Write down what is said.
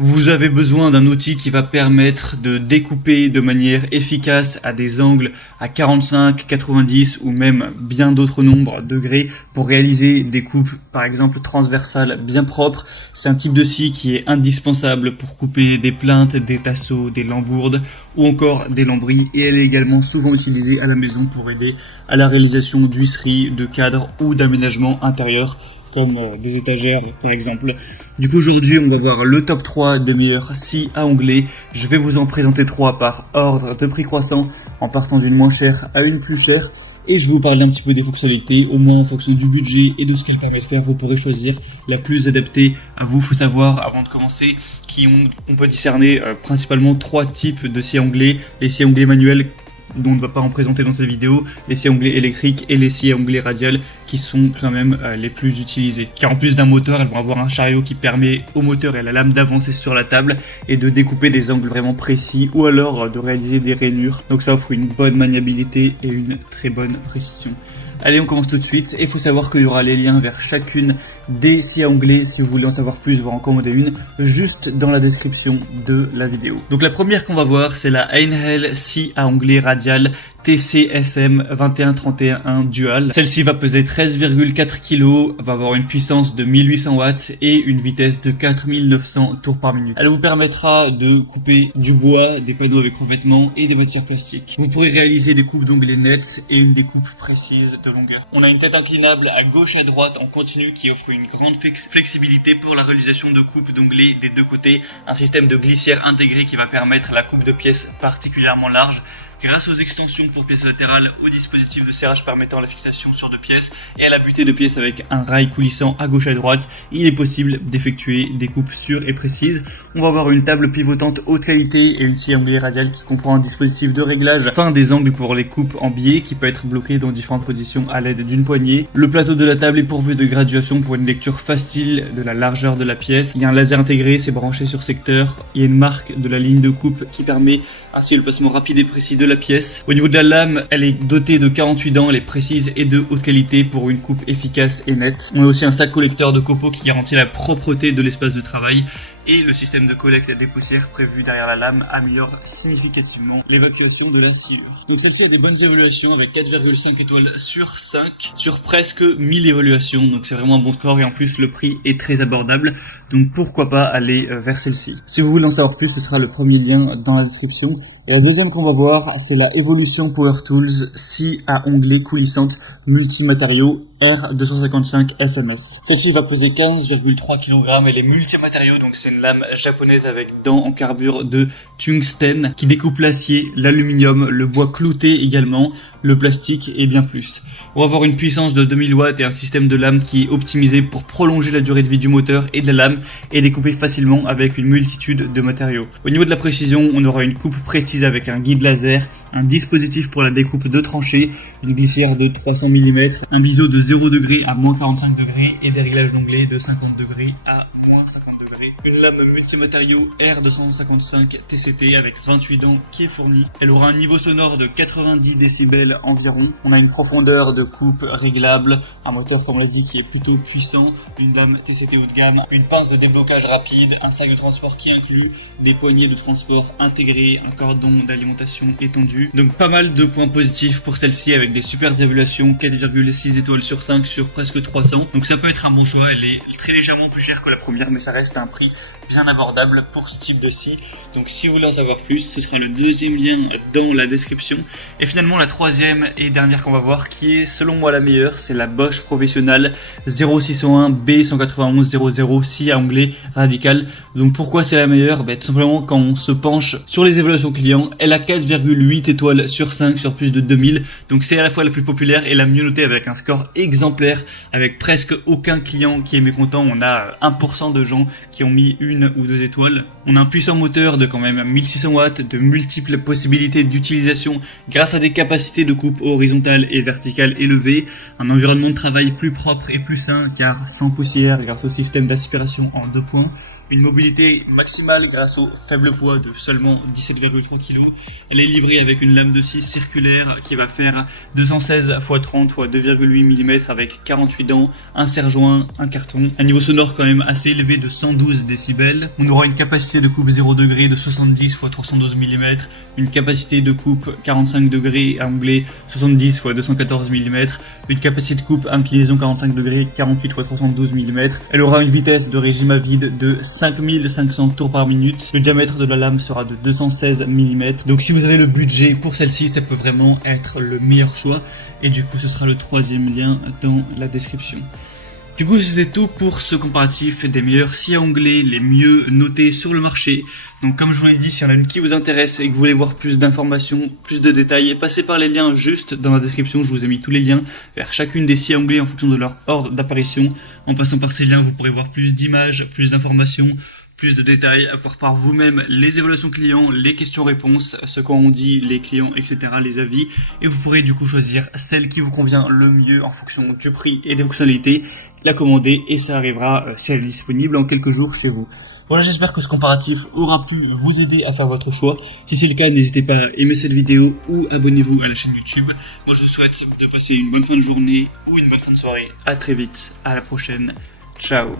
Vous avez besoin d'un outil qui va permettre de découper de manière efficace à des angles à 45, 90 ou même bien d'autres nombres de degrés pour réaliser des coupes par exemple transversales bien propres. C'est un type de scie qui est indispensable pour couper des plinthes, des tasseaux, des lambourdes ou encore des lambris, et elle est également souvent utilisée à la maison pour aider à la réalisation d'huisseries, de cadres ou d'aménagements intérieurs comme des étagères par exemple. Du coup aujourd'hui on va voir le top 3 des meilleures scies à onglets. Je vais vous en présenter 3 par ordre de prix croissant en partant d'une moins chère à une plus chère, et je vais vous parler un petit peu des fonctionnalités. Au moins en fonction du budget et de ce qu'elle permet de faire, vous pourrez choisir la plus adaptée à vous. Faut savoir avant de commencer qu'on peut discerner principalement 3 types de scies à onglets: les scies à onglets manuels dont on ne va pas en présenter dans cette vidéo, les scies à onglets électriques et les scies à onglets radiales qui sont quand même les plus utilisées. Car en plus d'un moteur, elles vont avoir un chariot qui permet au moteur et à la lame d'avancer sur la table et de découper des angles vraiment précis ou alors de réaliser des rainures. Donc ça offre une bonne maniabilité et une très bonne précision. Allez, on commence tout de suite, et il faut savoir qu'il y aura les liens vers chacune des scies à onglets si vous voulez en savoir plus, voire en commander une, juste dans la description de la vidéo. Donc la première qu'on va voir, c'est la Einhell scie à onglets radiale TCSM 2131 Dual. Celle-ci va peser 13,4 kg, va avoir une puissance de 1800 watts et une vitesse de 4900 tours par minute. Elle vous permettra de couper du bois, des panneaux avec revêtement et des matières plastiques. Vous pourrez réaliser des coupes d'onglets nettes et une découpe précise de longueur. On a une tête inclinable à gauche et à droite en continu qui offre une grande flexibilité pour la réalisation de coupes d'onglets des deux côtés. Un système de glissière intégré qui va permettre la coupe de pièces particulièrement large, grâce aux extensions pour pièces latérales, au dispositif de serrage permettant la fixation sur deux pièces et à la butée de pièces avec un rail coulissant à gauche et à droite, il est possible d'effectuer des coupes sûres et précises. On va avoir une table pivotante haute qualité et une scie à onglets radiale qui comprend un dispositif de réglage fin des angles pour les coupes en biais qui peut être bloqué dans différentes positions à l'aide d'une poignée. Le plateau de la table est pourvu de graduation pour une lecture facile de la largeur de la pièce. Il y a un laser intégré, c'est branché sur secteur. Il y a une marque de la ligne de coupe qui permet ainsi le placement rapide et précis de la pièce. Au niveau de la lame, elle est dotée de 48 dents, elle est précise et de haute qualité pour une coupe efficace et nette. On a aussi un sac collecteur de copeaux qui garantit la propreté de l'espace de travail, et le système de collecte des poussières prévu derrière la lame améliore significativement l'évacuation de la sciure. Donc celle-ci a des bonnes évaluations avec 4,5 étoiles sur 5 sur presque 1000 évaluations, donc c'est vraiment un bon score, et en plus le prix est très abordable, donc pourquoi pas aller vers celle-ci. Si vous voulez en savoir plus, ce sera le premier lien dans la description. Et la deuxième qu'on va voir, c'est la Evolution Power Tools scie à onglets coulissante multimatériaux R255 SMS. Celle-ci va peser 15,3 kg, elle est multimatériaux, donc c'est une lame japonaise avec dents en carbure de tungstène qui découpe l'acier, l'aluminium, le bois clouté également, le plastique et bien plus. On va avoir une puissance de 2000 watts et un système de lame qui est optimisé pour prolonger la durée de vie du moteur et de la lame et découper facilement avec une multitude de matériaux. Au niveau de la précision, on aura une coupe précise avec un guide laser, un dispositif pour la découpe de tranchées, une glissière de 300 mm, un biseau de 0 degré à moins 45 degrés et des réglages d'onglets de 50 degrés à moins 50 degrés. Une lame multimatériaux R255 TCT avec 28 dents qui est fournie. Elle aura un niveau sonore de 90 décibels environ. On a une profondeur de coupe réglable, un moteur comme on l'a dit qui est plutôt puissant, une lame TCT haut de gamme, une pince de déblocage rapide, un sac de transport qui inclut des poignées de transport intégrées, un cordon d'alimentation étendu. Donc pas mal de points positifs pour celle-ci avec des super évaluations, 4,6 étoiles sur 5 sur presque 300. Donc ça peut être un bon choix. Elle est très légèrement plus chère que la première, mais ça reste un prix bien abordable pour ce type de scie. Donc si vous voulez en savoir plus, ce sera le deuxième lien dans la description. Et finalement la troisième et dernière qu'on va voir, qui est selon moi la meilleure, c'est la Bosch Professional 0601 B19100 scie à onglets radical. Donc pourquoi c'est la meilleure? Tout simplement quand on se penche sur les évaluations clients, elle a 4,8 étoiles sur 5 sur plus de 2000. Donc c'est à la fois la plus populaire et la mieux notée avec un score exemplaire, avec presque aucun client qui est mécontent. On a 1% de gens qui ont mis une ou 2 étoiles. On a un puissant moteur de quand même 1600 watts, de multiples possibilités d'utilisation grâce à des capacités de coupe horizontale et verticale élevées, un environnement de travail plus propre et plus sain car sans poussière grâce au système d'aspiration en 2 points, une mobilité maximale grâce au faible poids de seulement 17,3 kg. Elle est livrée avec une lame de scie circulaire qui va faire 216 x 30 x 2,8 mm avec 48 dents, un serre-joint, un carton. Un niveau sonore quand même assez élevé de 112 décibels. On aura une capacité de coupe 0 degré de 70 x 312 mm, une capacité de coupe 45 degrés à onglet 70 x 214 mm, une capacité de coupe inclinaison 45 degrés 48 x 312 mm. Elle aura une vitesse de régime à vide de 5500 tours par minute. Le diamètre de la lame sera de 216 mm. Donc si vous avez le budget pour celle-ci, ça peut vraiment être le meilleur choix. Et du coup, ce sera le troisième lien dans la description. Du coup, c'est tout pour ce comparatif des meilleurs scies à onglet, les mieux notés sur le marché. Donc comme je vous l'ai dit, s'il y en a une qui vous intéresse et que vous voulez voir plus d'informations, plus de détails, passez par les liens juste dans la description. Je vous ai mis tous les liens vers chacune des scies à onglet en fonction de leur ordre d'apparition. En passant par ces liens, vous pourrez voir plus d'images, plus d'informations, plus de détails, à voir par vous-même les évaluations clients, les questions-réponses, ce qu'ont dit les clients, etc., les avis. Et vous pourrez du coup choisir celle qui vous convient le mieux en fonction du prix et des fonctionnalités, la commander et ça arrivera, si elle est disponible, en quelques jours chez vous. Voilà, j'espère que ce comparatif aura pu vous aider à faire votre choix. Si c'est le cas, n'hésitez pas à aimer cette vidéo ou abonnez-vous à la chaîne YouTube. Moi, je vous souhaite de passer une bonne fin de journée ou une bonne fin de soirée. À très vite, à la prochaine. Ciao.